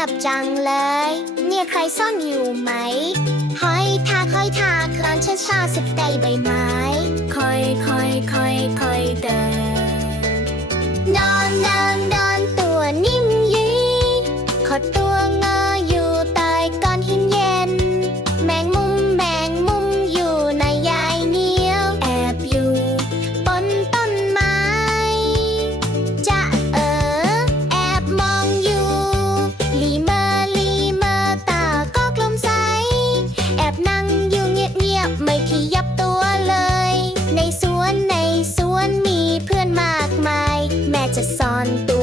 ยบจังเลย เนี่ยใครซ่อนอยู่ไหมคอยทาคอยทาคลอนช้าชาสุดใดใบไม้คอยคอยคอยคอยเดินนอนเดินนอนตัวนิ่มยีขอตัว the sun.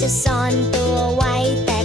จะซ่อนตัวไว้แต่